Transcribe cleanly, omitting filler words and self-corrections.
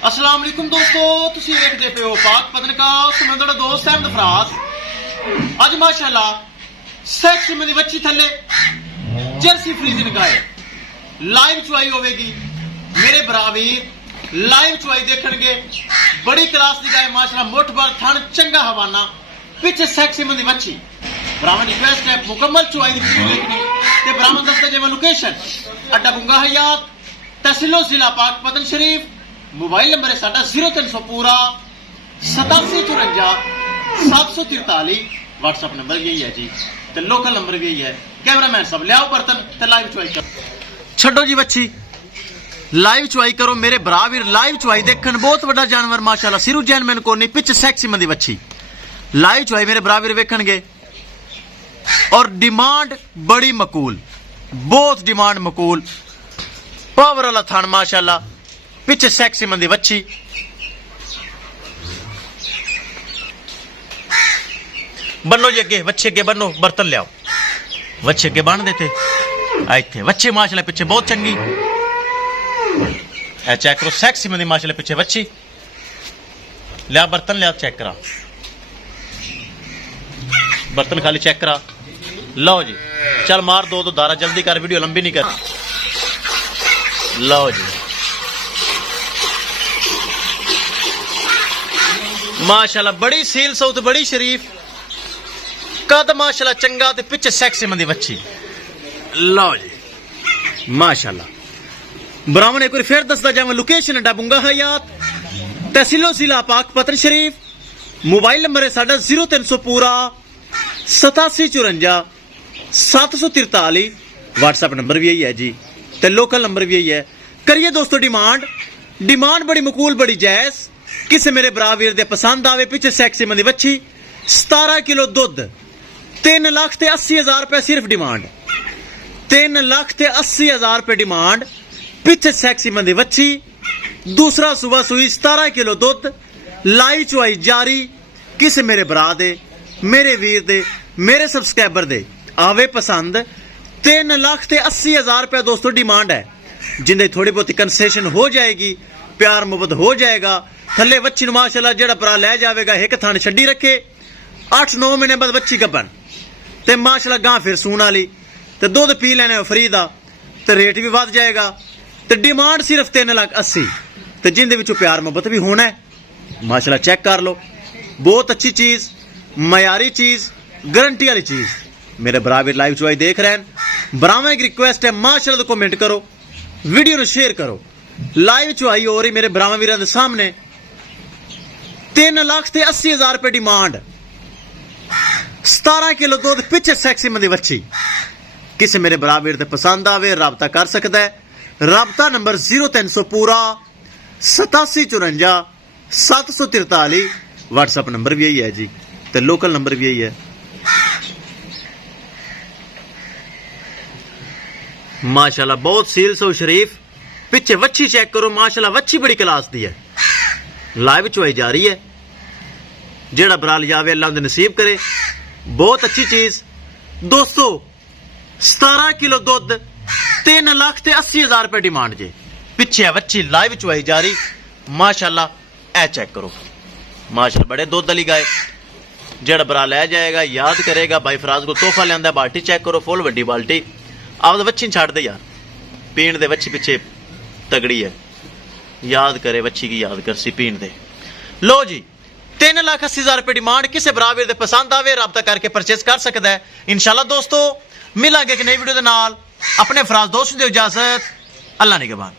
अस्सलाम वालेकुम दोस्तों, तुसी देखते पे हो पाक पत्रिका। मैं थोड़ा दोस्त अहमद फराज। अज माशाल्लाह सेक्स में बच्ची थले जर्सी फ्रीजिंग गाय लाइव चुआई होगी। मेरे बराबर लाइव चुआई देखणगे। बड़ी क्लास की गाय माशाल्लाह, मुठ भर थन चंगा हवाना, पिछे सेक्स में बच्ची। ब्राह्मण रिक्वेस्ट है मुकम्मल चुआई की वीडियो देखनी ते ब्राह्मण दस्ता जिवें लोकेशन अड्डा बुंगा हयात, तहसीलो जिला पाक पतन शरीफ। मोबाइल नंबर है साडा 0300 पूरा 8754 743। व्हाट्सएप नंबर भी यही है जी, ते लोकल नंबर भी यही है। कैमरामैन सब ले आओ बर्तन ते लाइव चुआई करो। छड्डो जी बच्ची, लाइव चुआई करो। मेरे बराबर लाइव चुआई देखन। बहुत बड़ा जानवर माशाल्लाह, सिरू जैन मैन को नहीं, पिछ सेक्सी मंदी बच्ची। लाइव चुआई मेरे बराबर वेखणगे और डिमांड बड़ी मकूल, बहुत डिमांड मकूल। पावर वाला थान माशाल्लाह, पिछे सेक्सी मंदी बच्ची। बनो जी अगे, बच्चे अगे बनो, बर्तन लियाओ, बच्चे अगे बन देते। इतने बच्चे माशाल्लाह पिछे बहुत चंगी। चेक करो सेक्सी मंदी माशाल्लाह पिछे बच्ची। लिया बर्तन लिया, चेक करा बर्तन, खाली चेक करा। लो जी, चल मार दो तो दारा, जल्दी कर, वीडियो लंबी नहीं कर। लो जी माशाल्लाह, बड़ी सील सौत, बड़ी शरीफ, कद माशाल्लाह चंगा, ते पिछे सेक्सी मंदी बच्ची। लो जी माशाल्लाह। ब्राह्मण एक बार फिर दसदा जावे, लोकेशन अड्डा बुंगा हयात, तहसीलो जिला पाक पतन शरीफ। मोबाइल नंबर है साडा 0300 पूरा 8754 743। व्हाट्सएप नंबर भी यही है जी, ते लोकल नंबर भी यही है। करिए दोस्तों डिमांड, डिमांड बड़ी मकूल, बड़ी जायज। किसे मेरे बराबर दे पसंद आवे, पिछे सेक्सी मंदी बच्ची। 17 किलो दुध, 3,80,000 रुपए सिर्फ डिमांड। 3,80,000 रुपए डिमांड, पिछे सेक्सी मंदी बच्ची। दूसरा सुबह सुई 17 किलो दुध, लाई चुआई जारी। किसे मेरे बरा दे, मेरे वीर दे, मेरे सब्सक्राइबर दे आवे पसंद। 3,80,000 रुपए दोस्तों डिमांड है, जिंदे थोड़ी बहुत कंसेशन हो जाएगी, प्यार मुहब्बत हो जाएगा। थले बच्ची नु माशाल्लाह जेड़ा भरा ले जाएगा, एक थान छड्डी रखे। 8-9 महीने बाद बच्ची गबन ते माशाल्लाह गां फिर सून वाली, ते दूध पी लेने फ्री दा, ते रेट भी वध जाएगा। ते डिमांड सिर्फ 3,80,000, ते जिंदे विचों प्यार मुहब्बत भी होना है। माशाल्लाह चेक कर लो, बहुत अच्छी चीज, मयारी चीज, गारंटी वाली चीज। मेरे बराबर लाइव चुआई देख रहे हैं। ब्राह्मण की रिक्वेस्ट है माशाल्लाह तो कमेंट करो, वीडियो को शेयर करो। लाइव चुआई हो रही मेरे ब्राह्मण वीरों के सामने। 3,80,000 रुपए डिमांड, 17 किलो दूध, पिछे सेक्सी मंदी बच्ची। किसे मेरे बराबर ते पसंद आवे, राबता कर सकता है। राबता नंबर 0300 पूरा 8754 743। व्हाट्सएप नंबर भी यही है जी, ते लोकल नंबर भी यही है। माशाल्लाह बहुत सील सो शरीफ। पिछे वच्छी चेक करो माशाल्लाह, वच्छी बड़ी क्लास दी है। लाइव चुआई जा रही है, जेड़ा बराल जावे अल्लाह दे नसीब करे। बहुत अच्छी चीज दोस्तों। 17 किलो दुध, 3,80,000 रुपए डिमांड जे। पिछे है वच्छी, लाइव चुआई जा रही माशाल्लाह। ए चेक करो माशाल्लाह, बड़े दुध वाली गाय। जेड़ा बरा ले जाएगा, याद करेगा भाई फराज को तोहफा लिया। बाल्टी चेक करो, फुल वड्डी बाल्टी। आप बच्ची छड़ दे यार, पीण दे बच्ची पिछे तगड़ी है, याद करे बच्ची की, याद कर सी पीण दे। लो जी 3,80,000 रुपए डिमांड। किसे बराबर दे पसंद आवे, राबता करके परचेज कर सकता है। इंशाल्लाह दोस्तों मिलांगे एक नई वीडियो दे नाल। अपने फराज दोस्त दे इजाजत, अल्लाह निगहबान।